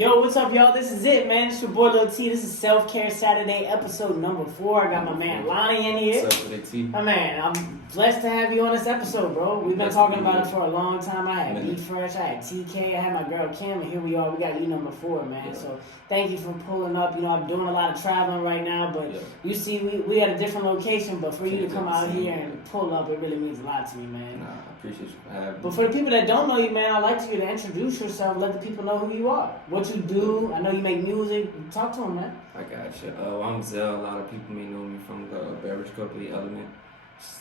Yo, what's up, y'all? This is it, man. It's your boy Lil T. This is Selfcare Saturday, episode number 4. I got my man Lonnie in here. What's up with T? My man, I'm blessed to have you on this episode, bro. We've been talking about it for a long time. I had B-Fresh, I had TK, I had my girl Kim, and here we are. We got you number 4, man. Yeah. So thank you for pulling up. You know, I'm doing a lot of traveling right now, but you see, we at a different location, but for you to come out here and pull up, it really means a lot to me, man. Nah, I appreciate you for having me. But for the people that don't know you, man, I'd like you to introduce yourself, let the people know who you are, what you do. I know you make music. Talk to them, man. I got you. I'm Zell. A lot of people may know me from the beverage company Element.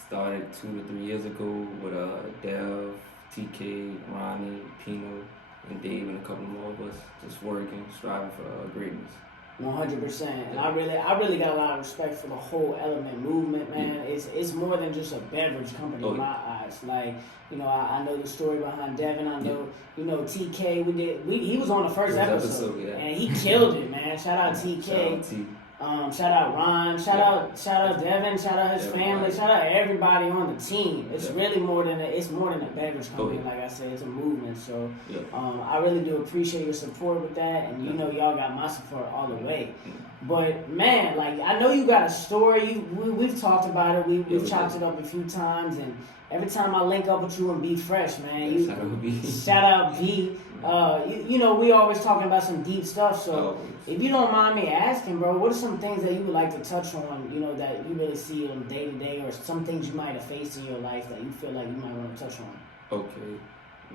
Started 2 to 3 years ago with Dev, TK, Ronnie, Pino, and Dave, and a couple more of us. Just working, striving for greatness. 100%. And I really got a lot of respect for the whole Element movement, man. Yeah. It's more than just a beverage company in my eyes. Like, you know, I know the story behind Devin. I know, you know, TK. He was on the first episode and he killed it, man. Shout out TK. Shout out T. Shout out Ron, shout out Devin, shout out his family, shout out everybody on the team. It's really more than a beverage company, like I said, it's a movement. So I really do appreciate your support with that, and you know y'all got my support all the way. But man, like I know you got a story. We've talked about it. We've chopped it up a few times, and every time I link up with you and B-Fresh, man, shout out B. You know, we always talking about some deep stuff, so if you don't mind me asking, bro, what are some things that you would like to touch on, you know, that you really see on day to day, or some things you might have faced in your life that you feel like you might want to touch on? Okay.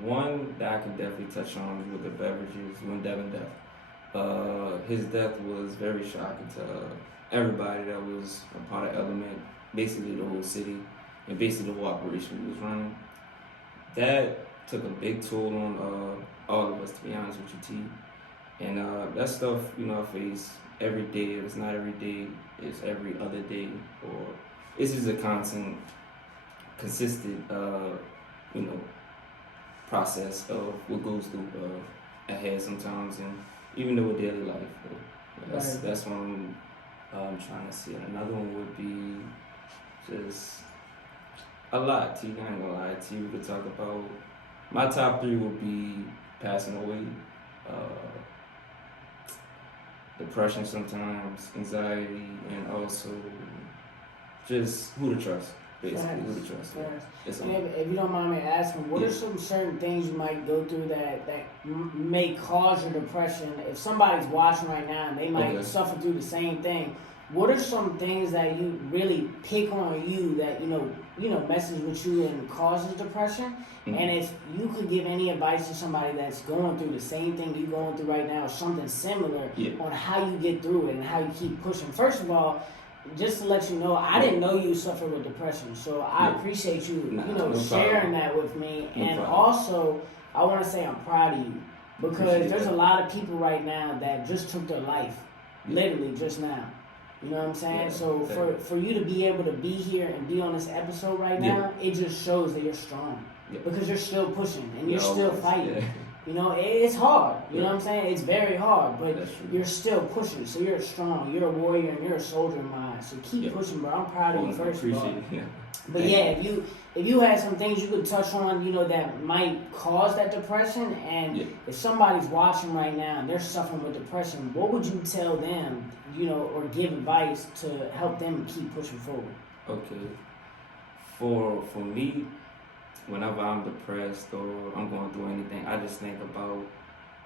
One that I can definitely touch on with the beverages, when Devin death. His death was very shocking to everybody that was a part of Element, basically the whole city, and basically the whole operation we was running. That took a big toll on all of us, to be honest with you, T. And that stuff, you know, I face every day. It's not every day, it's every other day. Or it's just a consistent, you know, process of what goes through ahead sometimes, and even though with daily life. That's one I'm trying to see. Another one would be just a lot, T. I ain't gonna lie to you. We could talk about, my top 3 would be passing away, depression sometimes, anxiety, and also just who to trust. Basically, who to trust. If you don't mind me asking, what are some certain things you might go through that may cause your depression? If somebody's watching right now and they might suffer through the same thing, what are some things that you really pick on you that you know messes with you and causes depression? Mm-hmm. And if you could give any advice to somebody that's going through the same thing you're going through right now, or something similar, on how you get through it and how you keep pushing. First of all, just to let you know, I didn't know you suffered with depression, so I appreciate you, sharing that with me. And also, I want to say I'm proud of you, because there's a lot of people right now that just took their life, literally just now. You know what I'm saying? So for you to be able to be here and be on this episode right now, it just shows that you're strong, because you're still pushing and you're still fighting. You know, it's hard. You know what I'm saying? It's very hard, but you're still pushing. So you're strong. You're a warrior and you're a soldier in my eyes. So keep pushing, bro. I'm proud of you, first of all. But if you had some things you could touch on, you know, that might cause that depression, and if somebody's watching right now and they're suffering with depression, what would you tell them, you know, or give advice to help them keep pushing forward? Okay. For me, whenever I'm depressed or I'm going through anything, I just think about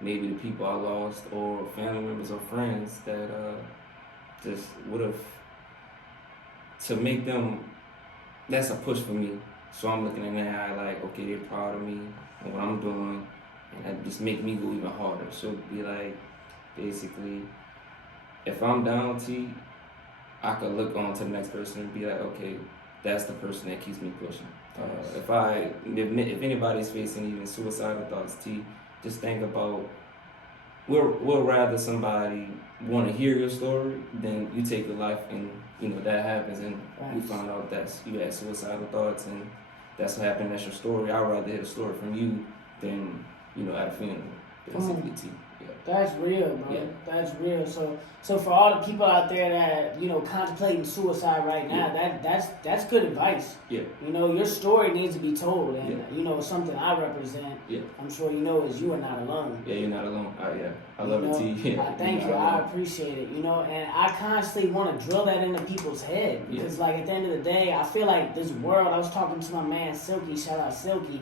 maybe the people I lost, or family members or friends that just would have, to make them, that's a push for me. So I'm looking in their eye like, okay, they're proud of me and what I'm doing, and that just make me go even harder. So be like, basically, if I'm down, T, I could look on to the next person and be like, okay, that's the person that keeps me pushing. If anybody's facing even suicidal thoughts, T, just think about, we'll rather somebody want to hear your story than you take your life and, you know, that happens and we found out that you had suicidal thoughts and that's what happened, that's your story. I'd rather hear a story from you than, you know, at a funeral, basically, T. Yeah. That's real, bro. Yeah. That's real. So for all the people out there that, you know, contemplating suicide right now, that's good advice. Yeah. You know, your story needs to be told, and Yeah. you know, something I represent. Yeah. I'm sure you know is you are not alone. Yeah, you're not alone. I love it, T. Yeah, thank you. I appreciate it. You know, and I constantly want to drill that into people's head because, like, at the end of the day, I feel like this world. I was talking to my man Silky. Shout out Silky.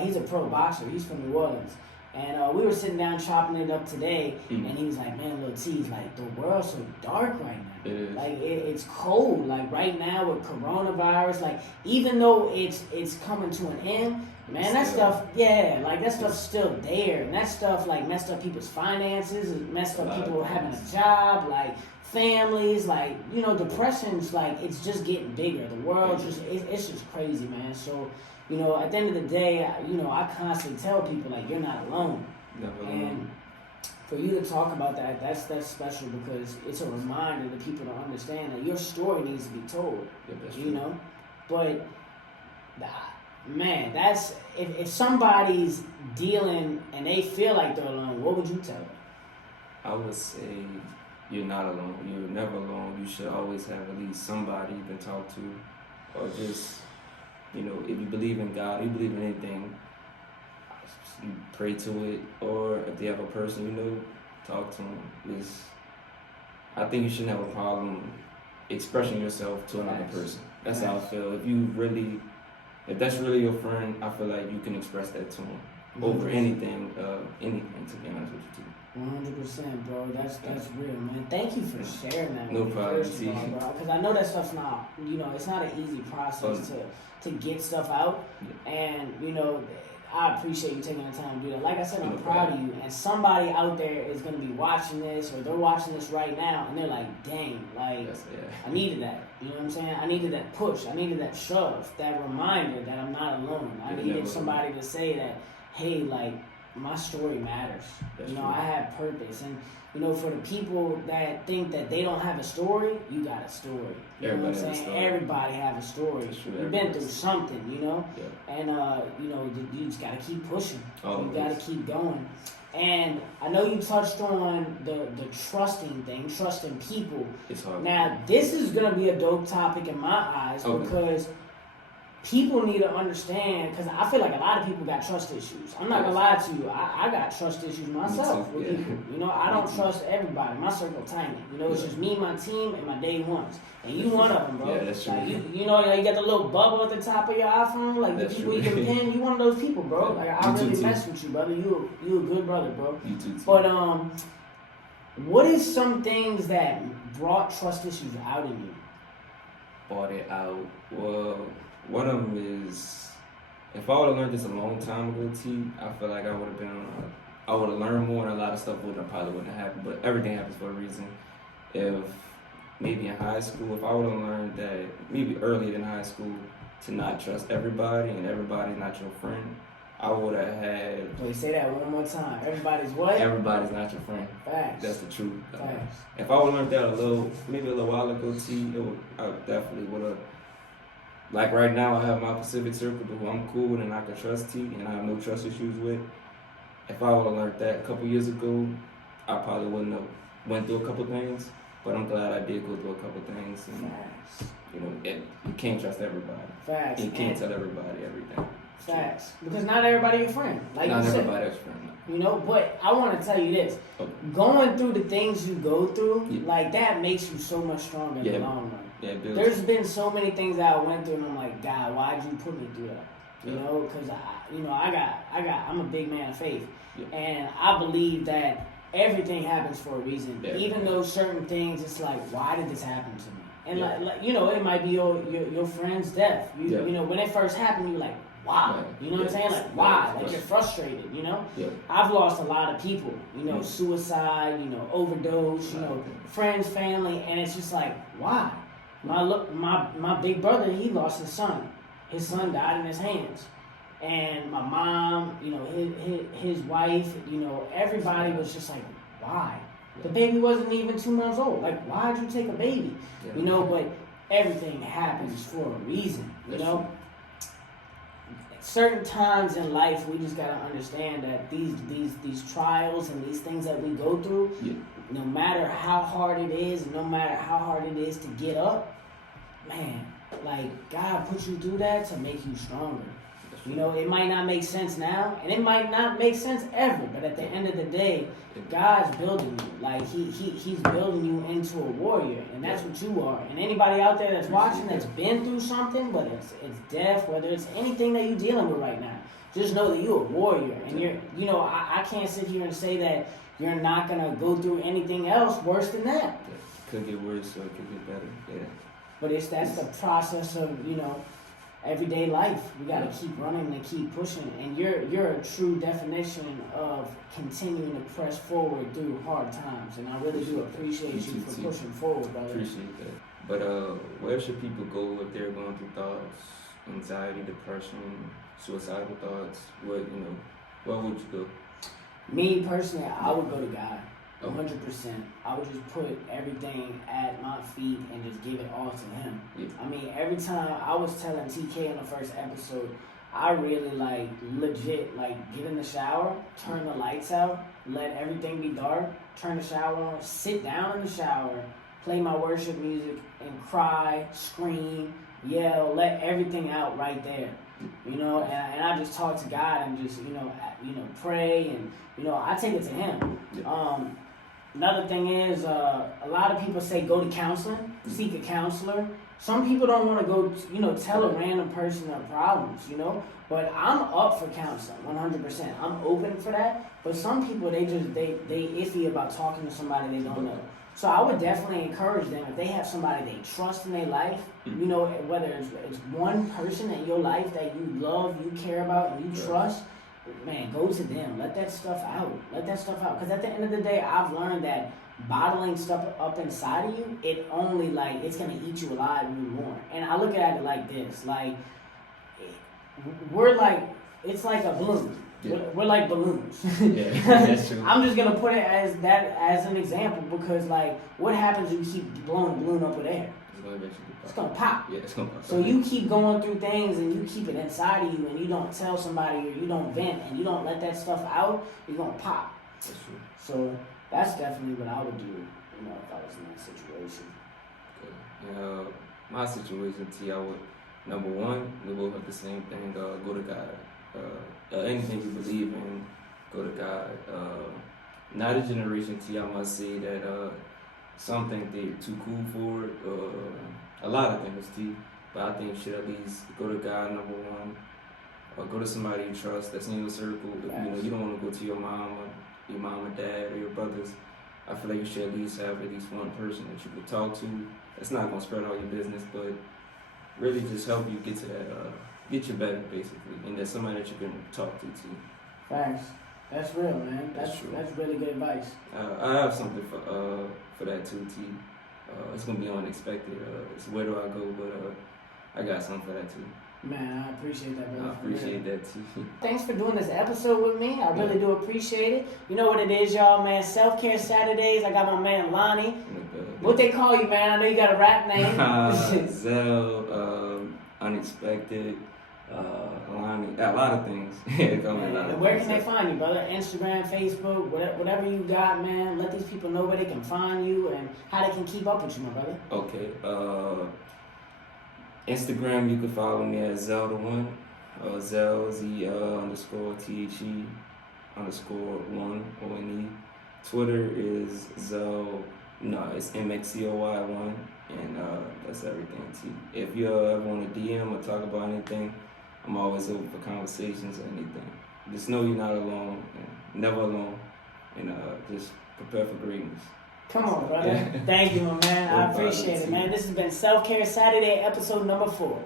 He's a pro boxer. He's from New Orleans. And we were sitting down chopping it up today, and he was like, "Man, little T, he's like, the world's so dark right now. It is. Like it's cold. Like right now with coronavirus, like even though it's coming to an end, man, that stuff, like that stuff's still there, and that stuff like messed up people's finances, it messed up people having a job, like families, like you know, depression's like it's just getting bigger. The world it's just crazy, man. So." You know, at the end of the day, you know, I constantly tell people, like, you're not alone. Never alone. And for you to talk about that, that's special because it's a reminder to people to understand that your story needs to be told. Yeah, that's you true. know? But, man, that's, if somebody's dealing and they feel like they're alone, what would you tell them? I would say you're not alone. You're never alone. You should always have at least somebody you can talk to or just... You know, if you believe in God, you believe in anything, you pray to it, or if you have a person you know, talk to them. I think you shouldn't have a problem expressing yourself to another person. That's how I feel. If that's really your friend, I feel like you can express that to him over anything, to be honest with you too. 100%, bro. That's real, man. Thank you for sharing that. No problem, first of all, bro. Because I know that stuff's not, you know, it's not an easy process to get stuff out. Yeah. And, you know, I appreciate you taking the time to do that. Like I said, I'm proud of you. And somebody out there is going to be watching this or they're watching this right now and they're like, dang, like, I needed that. You know what I'm saying? I needed that push. I needed that shove, that reminder that I'm not alone. I needed somebody to say that, hey, like, my story matters. That's you know, true. I have purpose. And, you know, for the people that think that they don't have a story, you got a story. You know what I'm saying? Everybody have a story. You've been through something, you know? Yeah. And, you know, you just got to keep pushing. You got to keep going. And I know you touched on the trusting thing, trusting people. It's hard. Now, this is going to be a dope topic in my eyes because people need to understand, because I feel like a lot of people got trust issues. I'm not going to lie to you. I got trust issues myself with people. You know, I don't trust everybody. My circle tiny. You know, it's just me, my team, and my day ones. And you one of them, bro. Yeah, that's true. Like, you know, like you got the little bubble at the top of your iPhone. Like, the people you can pin. You one of those people, bro. Like, I really mess with you, brother. You a good brother, bro. You too. But, what is some things that brought trust issues out in you? Brought it out? Well... One of them is, if I would have learned this a long time ago, T, I feel like I would have learned more and a lot of stuff probably wouldn't have happened, but everything happens for a reason. If maybe in high school, if I would have learned that maybe earlier in high school to not trust everybody and everybody's not your friend, I would have had... Wait, say that one more time. Everybody's what? Everybody's not your friend. Facts. That's the truth. Facts. If I would have learned that maybe a little while ago, T, I definitely would have... Like right now, I have my Pacific Circle who I'm cool with and I can trust T and I have no trust issues with. If I would have learned that a couple years ago, I probably wouldn't have went through a couple things. But I'm glad I did go through a couple things. And, you know, you can't trust everybody. Facts. You can't tell everybody everything. Facts. Because not everybody your friend. Like not you said. everybody's friend. You know, but I want to tell you this. Going through the things you go through, like that makes you so much stronger in the long run. Yeah, it does. There's been so many things that I went through, and I'm like, God, why'd you put me through that? You know, because I'm a big man of faith, and I believe that everything happens for a reason. Even though certain things, it's like, why did this happen to me? And like you know, it might be your friend's death. You know, when it first happened, you were like, why? You know what I'm saying? Like, why? Like, you're frustrated, you know? I've lost a lot of people, you know, suicide, you know, overdose, you know, friends, family, and it's just like, why? My big brother, he lost his son. His son died in his hands. And my mom, you know, his wife, you know, everybody was just like, why? The baby wasn't even 2 months old. Like, why'd you take a baby? You know, but everything happens for a reason, you know? certain times in life we just gotta understand that these trials and these things that we go through, no matter how hard it is, no matter how hard it is to get up, man, like God put you through that to make you stronger. You know, it might not make sense now, and it might not make sense ever, but at the end of the day, God's building you. Like He's building you into a warrior, and that's what you are. And anybody out there that's watching that's been through something, whether it's death, whether it's anything that you're dealing with right now, just know that you're a warrior. And I can't sit here and say that you're not gonna go through anything else worse than that. It could get worse or it could get better. Yeah. But that's the process of everyday life. We gotta keep running and keep pushing, and you're a true definition of continuing to press forward through hard times. And I really do appreciate you for pushing forward, brother. Appreciate that. But where should people go if they're going through thoughts, anxiety, depression, suicidal thoughts? Where would you go? Me personally, I would go to God. 100%. I would just put everything at my feet and just give it all to Him. Yeah. I mean, every time I was telling TK in the first episode, I really legit get in the shower, turn the lights out, let everything be dark, turn the shower on, sit down in the shower, play my worship music, and cry, scream, yell, let everything out right there. And I just talk to God and just pray, and I take it to Him. Yeah. Another thing is, a lot of people say go to counseling, seek a counselor. Some people don't want to go, tell a random person their problems, But I'm up for counseling, 100%. I'm open for that. But some people, they iffy about talking to somebody they don't know. So I would definitely encourage them, if they have somebody they trust in their life, whether it's one person in your life that you love, you care about, and you trust, man, go to them. Let that stuff out. Because at the end of the day, I've learned that bottling stuff up inside of you, it only it's gonna eat you alive even more. And I look at it like this: it's like a balloon. Yeah. We're like balloons. Yeah, that's true. I'm just gonna put it as an example, because what happens if you keep blowing the balloon up with air? It's gonna pop. Yeah, it's gonna pop. So you keep going through things and you keep it inside of you, and you don't tell somebody, or you don't vent, and you don't let that stuff out, you're gonna pop. That's true. So that's definitely what I would do, if I was in that situation. Okay. My situation, I would, number one, we both have the same thing, go to God. Anything you believe in, go to God. Not a generation, I must say that some think they're too cool for it, a lot of things, but I think you should at least go to God, number one, or go to somebody you trust that's in your circle. If you don't want to go to your mom or dad, or your brothers, I feel like you should at least have at least one person that you could talk to. That's not going to spread all your business, but really just help you get to that, get you better, basically, and there's somebody that you can talk to. Thanks. That's real, man. That's really good advice. I have something for that too, T. It's gonna be unexpected. It's where do I go, but I got something for that too. Man, I appreciate that, brother. I appreciate that too. Thanks for doing this episode with me. I really do appreciate it. You know what it is, y'all, man. Self-Care Saturdays. I got my man Lonnie. What they call you, man? I know you got a rap name. Zell, Unexpected. Lonnie, a lot of things. Where can they find you, brother? Instagram, Facebook, whatever you got, man. Let these people know where they can find you and how they can keep up with you, my brother. Okay. Instagram, you can follow me at Zell1, Zell, _THE_1, ONE. Twitter is Zell, it's MXCOY1, and that's everything, T. If you ever want to DM or talk about anything, I'm always open for conversations or anything. Just know you're not alone, and never alone, and just prepare for greatness. Come on, brother. Thank you, my man. I appreciate it, man. This has been Self-Care Saturday, episode number 4.